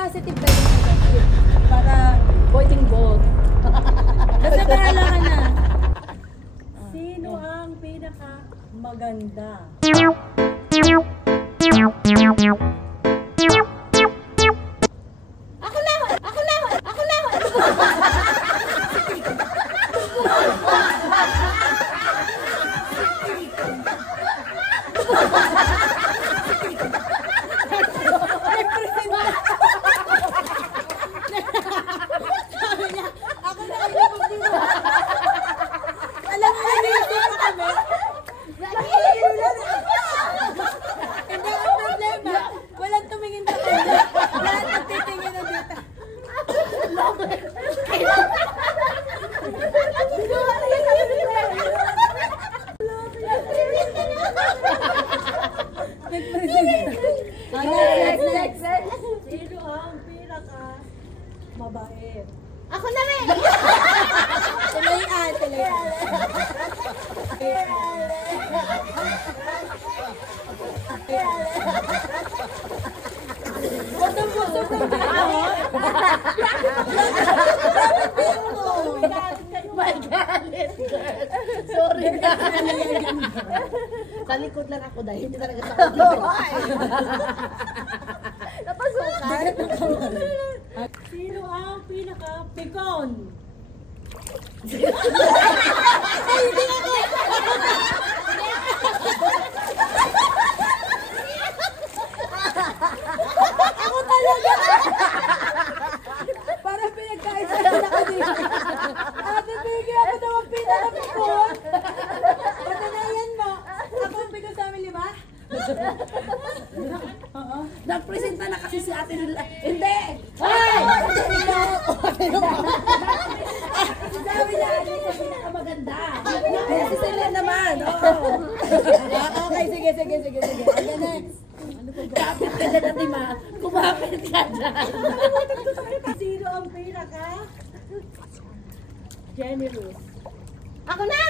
positive ka yung negative. Para voting both. Basta bahala ka na. Sino ang pinaka maganda? Ako na! Ako na! Ako na! Alam mo, nag-iisip pa kami. Hindi ang problema. Walang tumingin sa kanya. Lahat ang titingin na dito. Next. Sino ang pinaka mabait? Ako na rin! Tuloy-an. Magalit, girl. Sorry na. Sa likod lang ako dahil hindi talaga sa akin. Napasukan. Sino ang pinaka pikon? Ako talaga. Para pinagkaisa na ako dito. Ate Piggy, ako daw ang pinaka-pikon. Patanayan mo. Ako ang pikon sa amin, lima? Nagpresenta na kasi si ate nila. Hindi! Ay! Sabi niya, ate siya pinakamaganda. Si Celine naman. Okay, sige. Okay, next. Kapit ka dyan, ate ma. Kumapit ka dyan. Sino ang pinaka generous? Ako na!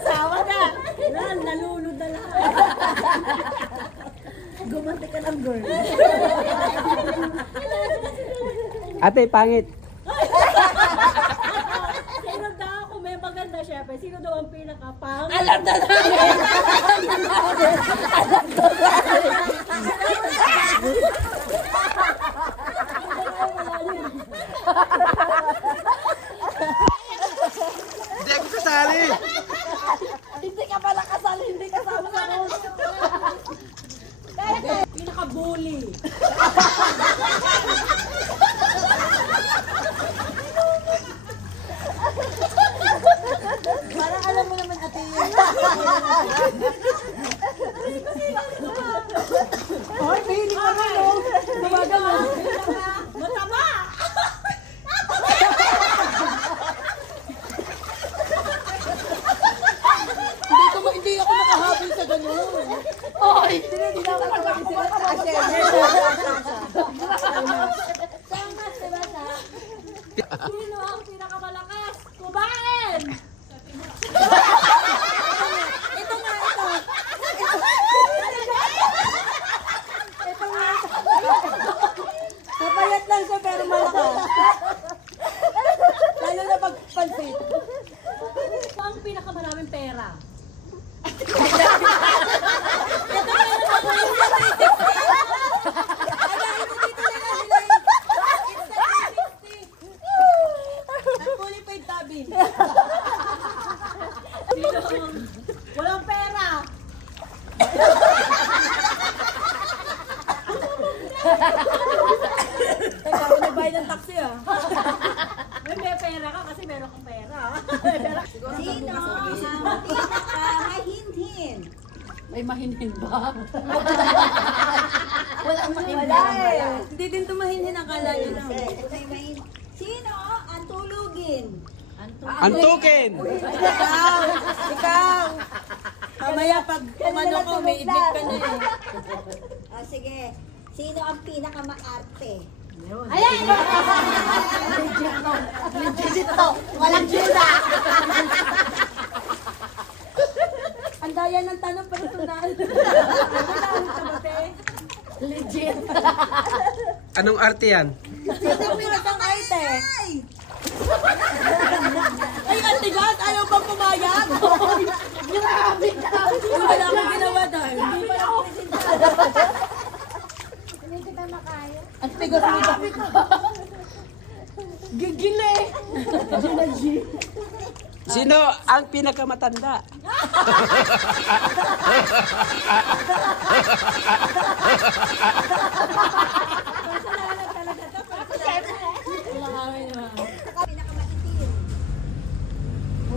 Sawa na! Nalunod na lahat. Gumanti ka ng girl. Ate, pangit. Sino daw kung may maganda, syempre? Sino daw ang pinaka-pangit? Alam na namin! Hindi ako kasali. Hindi ka pala kasali, hindi kasama sa rules. Pinaka-bully. Parang alam mo naman, ate. Ay, pili ka na, no? Tumaga mo. Mataba! Hindi ako makahabol sa ganun. Oy! Hindi na ako makahabol sa ganun. Sino ang pinakamalakas? Kumain! Ito nga. Kapayat lang siya pero malakas. Lalo na pag pansit. Ito ang pinakamaraming pera. Qualified tabi. Sino ang walang pera? Teka, ako nagbayad ng taxi ah. May pera ka kasi meron kang pera. Sino ang pinaka-mahinhin? May mahinhin ba? Walang mahinhin. Wala eh. Hindi din tumahinhin ang kala niyo lang. Sino ang tulugin? Antukin! Ikaw. Mamaya pag umano ko, may idlip ka na eh. Ah, sige. Sino ang pinaka-maarte? Ayan! to. Walang Juda. Ang daya ng tanong personal. Legit. Anong arte yan? Sino pinaka-arte? Ay, antigas! Ayaw bang pumayag? Grabe ka. Wala akong ginawa dahil. Hindi pa ako Hindi kita makaya. ang tigas nito. Gigile! Sino ang pinakamatanda?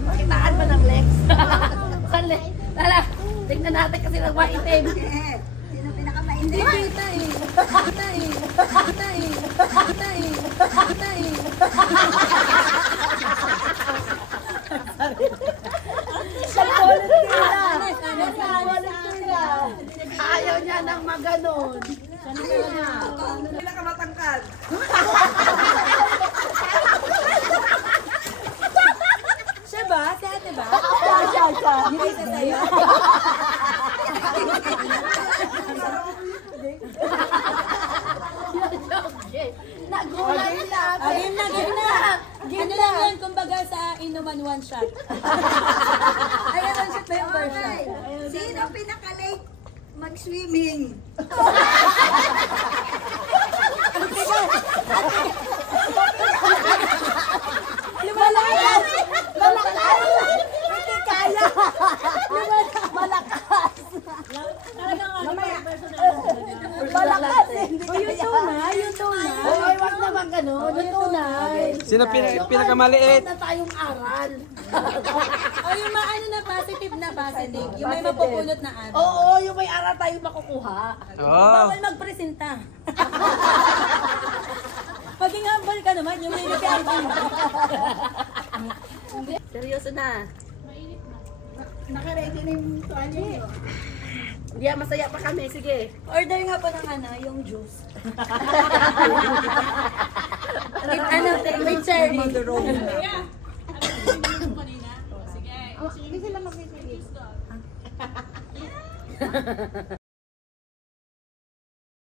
Pakitaan ba ng Lex? Sali. Tala. Tingnan natin kasi nagmaitim. Sino pinakamaindi? Kita eh. Kita eh. Kita eh. Kita eh. Kita eh. Ayaw niya ng maganon. Pinakamatangkad. Siya ba? Si ate ba? Siya. Hindi sa sayo. Nagulat na. Game na, game na. Ano lang yun, kumbaga sa inuman one shot. Ay, one shot ba yung version? Sino pinaka-late mag-swimming? Lumalakas! Malakas! Hindi kaya! Malakas! Talagang ano, personal. Malakas! Hindi kaya! Yung tunay! Yung tunay! Ay, wag naman ganun. Yung tunay. Sino pinakamaliit? Na tayong aral. O yung maano na positive na positive. Yung may mapupulot na ano. Oo, yung may aral tayo makukuha. Oh. Bawal magpresenta. Maging humble ka naman, yung may nagkaitin. Seryoso na. Nakaready na yung tuwalya niyo. Hindi, masaya pa kami. Sige. Order nga po ng ano, yung juice. Ano, may cherry. Sige. Hindi sila mag